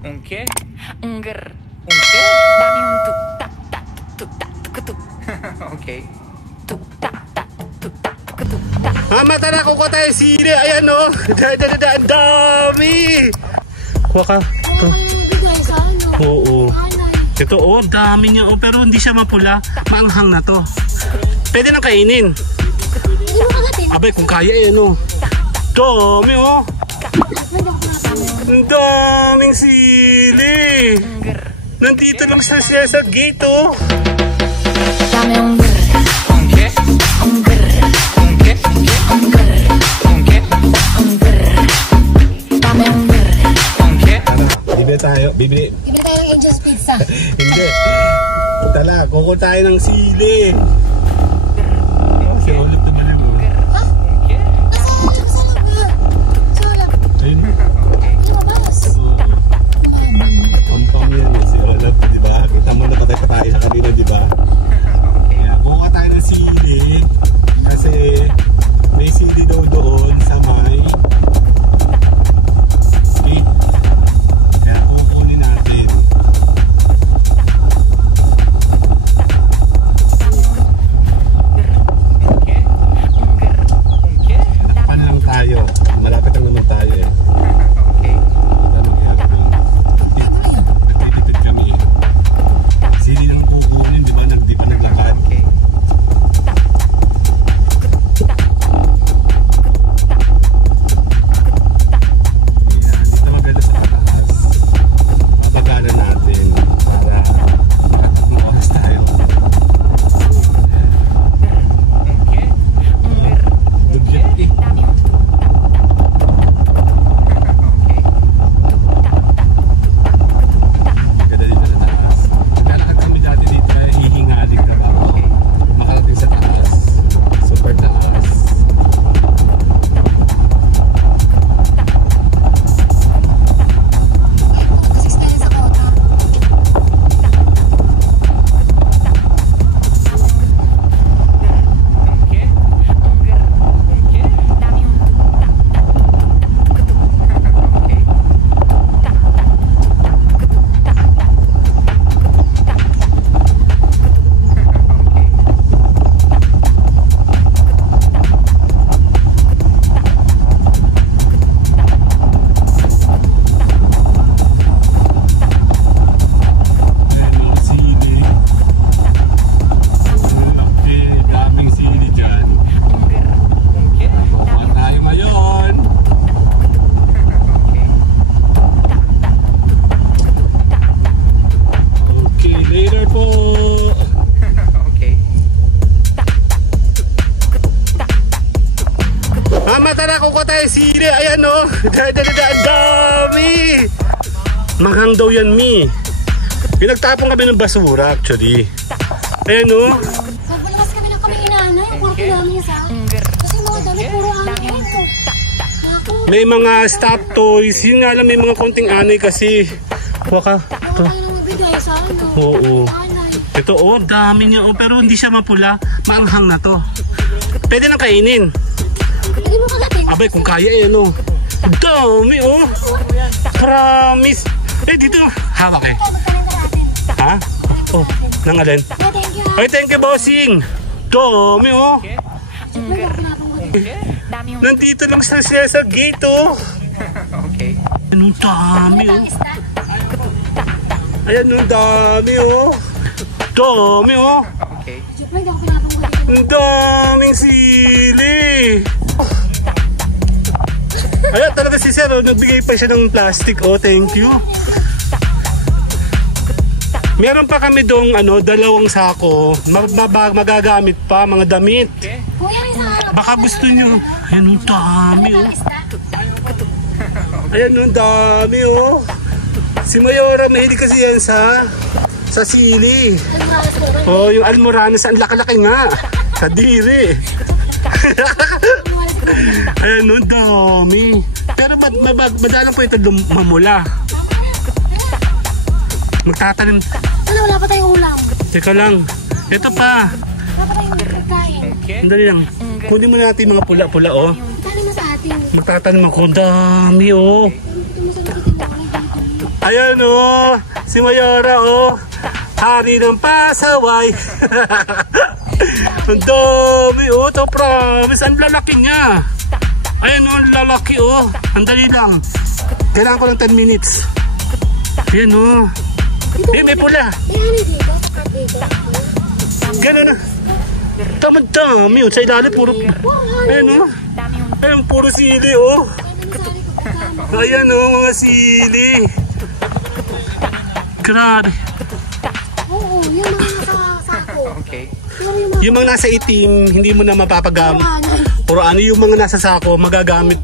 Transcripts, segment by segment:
Ungke? Ungger. Ungke? Dami yung tuk-tak, tak, tuk-tak, tuk-tuk. Okay. Tuk-tak, tak, tuk-tak, tuk-tak. Mama, tara, kukuha tayo sili. Ayan o. Ang dami. Kuha ka. Ito. Oo. Ito o, dami niya o. Pero hindi siya mapula. Maanghang na to. Pwede nang kainin. Abay, kung kaya eh, no. Dami o. Ang daming sili. Nandito lang siya sa gate o. Dami ungger. Ungke? Ungger. Ungke? Ungger. Ungke? Ungger. Dami ungger. Ungke? Bibili tayo. Bibili. Bibili tayo ng Angel's Pizza. Hindi. Tala, kukuha tayo ng sili. Kasi ulit na balik mo. Ungke? Ayun. Lumabas. Pampang yan si Olaf, di ba? Kita mo na patay pa tayo sa kanina, di ba? Kaya kuha tayo ng sili. Kasi may sili daw doon sa may gate. Kaya kukunin natin. Ungke? Ungke? Pan lang tayo. Malapit lang naman tayo eh. Okay. Nagtitipid kami eh. Sili lang kukunin, di ba? Di pa naglakad. Okay. Dito maganda sa taas. Mabagalan natin para makatatlong oras tayo. Ungke? Dugyat eh. Ganda dito sa taas. Naglalakad kami dati dito ay hihingaling ka ba? Makarating sa taas. Super taas. Kasi tayo sa kota. Ungke? Ungke? Dami yung Okay. Ayan mga sili. Malaki, daming sili dyan. Ungke? Kuha tayo ngayon. Okay. Okay, later po. Okay. Mama, tara, kukuha tayo sili. Ayan o. Ang dami. Manghang daw yan, Mi. Pinagtapon kami ng basura, actually. Ayan o. Magbalakas kami ng kami inaanay. Ang kwarto namin sa. ungger. Kasi mga dami puro amin. Naku. May mga stop toys. Yun nga lang, may mga konting anay kasi. Kuha ka. Huwag tayo nang magbigay sa ano. Oo. Anay. Ito o, dami niya o. Pero hindi siya mapula. Maanghang na to. Pwede nang kainin. Hindi mo kagating. Abay, kung kaya eh, no. Ang dami o. Promise. Eh, dito. Hawak eh. Magkaroon ka natin. Ha? Oh, nang alin? Yeah, thank you. Ay, thank you, bossing. Dami o. Siyempre, ako napanggutin. Dami yung Nandito lang siya sa gate o. Okay. Ang dami o. Pangista. Ayan, ang dami o. Dami o. Okay. Siyempre, ako pinapanggutin. Ang daming sili. Ayan, talaga si Sir, oh, nagbigay pa siya ng plastic. Oh, thank you. Meron pa kami dong dalawang sako. Magagamit pa, mga damit. Okay. Kuya, may sa harap. Baka gusto nyo. Ayan, ang dami oh. Ayan, ang dami oh. Si Mayora, mahilig kasi yan sa sili. Almaras mo ba? Oh, yung almoranas, ang laki-laki nga. Sa diri. Ayan, ang dami. Pero madalang po ito mamula. Magtatanim. Ano, wala pa tayong ulam. Teka lang. Ito pa. Wala pa tayong pagkain. Okay. Sandali lang. Kunin mo natin mga pula-pula oh. Tali mo sa atin. Magtatanim ako. Dami oh. Ito mo sa nakitin lang. Ayan oh, si Mayora oh. Hari ng pasaway. Ang dami oh, to promise. Ang lalaki niya. Ayan oh, ang lalaki oh. Ang dali lang. Kailangan ko ng 10 minutes. Ayan oh. May pula. Gano'n na. Dami oh. Sa ilalim puro. Ayan oh. Ayan puro sili oh. Ayan oh, mga sili. Grabe. Oo, yung mga nasa sako. Okay. Yung mga nasa itim, hindi mo na mapapagamit. Puro ano yung mga nasa sako, magagamit.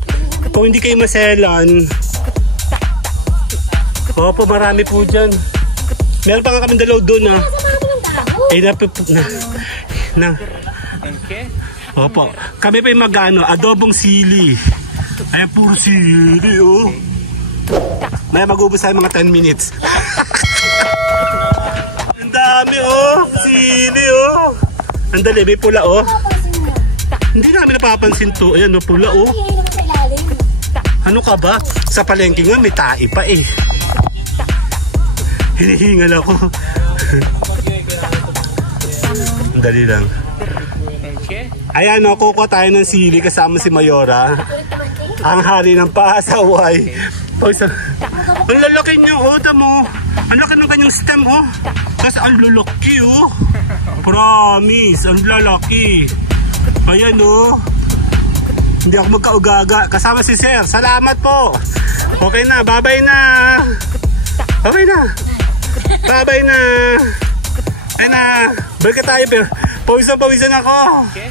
Kung hindi kayo maselan. Opo, marami po dyan. Meron pa nga kami dalaw doon ah. Okay. Opo, kami pa yung mag-ano, adobong sili. Ay, puro sili oh. May mag-ubos tayo mga 10 minutes. Ang dami oh, sili oh. Ang dali, may pula oh. Hindi namin napapansin to. Ayan oh, pula oh. Ano ka ba? Sa palengke nga may tae pa eh. Hinihingal ako. Ang dali lang. Okay. Ayan o, kukuha tayo ng sili kasama si Mayora. Ang hari ng pasaway. Ang lalaki niyo oh, tamo. Ang laki ng kanyang stem oh. Kasi ang lalaki oh. Promise, ang lalaki. Ayan oh. Hindi ako magkaugaga. Kasama si Sir. Salamat po. Okay na, bye-bye na. Okay na. Bye-bye na. Ayun na. Balik tayo pero pawisan ako. Okay.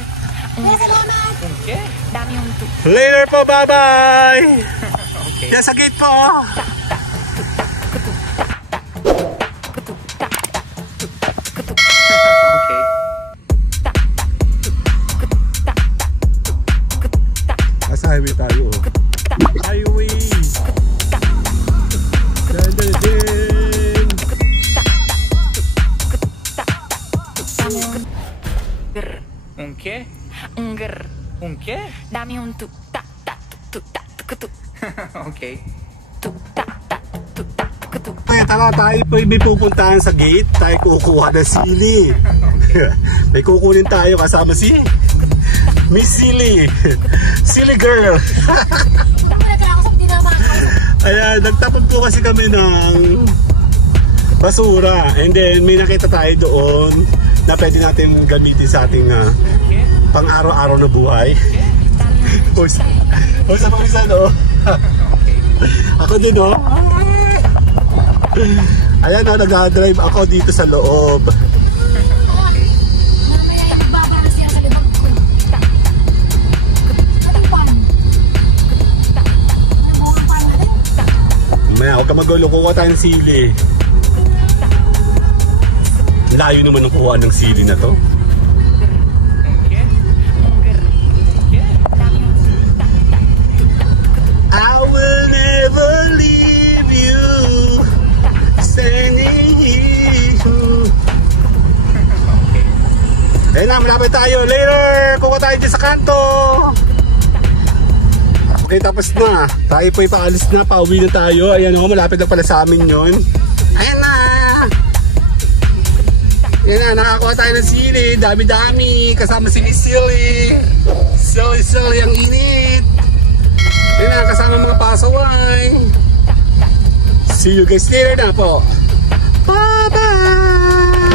Okay. Later po, bye-bye. Okay. Yan sa gate po. Okay. Nasa highway tayo. Highway. Okay. Okay. Dame un tu ta ta tu ta tu. Okay. Tu ta ta tu ta tu. Kaya tara tayo po may pupuntahan sa gate. Tayo kukuha ng sili. May kukunin tayo kasama si Miss Silly. Silly girl. Ayan, nagtapon po kasi kami ng basura. And then may nakita tayo doon na pwede natin gamitin sa ating pang araw-araw na buhay. Sa pawisan oh. Ako din oh. Ayan oh, nag-drive ako dito sa loob. Maya, huwag ka magulo, kuha tayo ng sili. Layo naman ang kuha ng sili na to. I will never leave you standing here. Ayun na, malapit tayo. Later, kuha tayo dyan sa kanto. Okay, tapos na. Tayo po ipaalis na, pauwi na tayo. Ayan o, malapit na pala sa amin yun. Ayan na. Ayan na, nakakuha tayo ng sili. Dami-dami. Kasama si Miss Silly. Silly ang init. Ayan na, kasama mga pasaway. See you guys later na po. Bye-bye.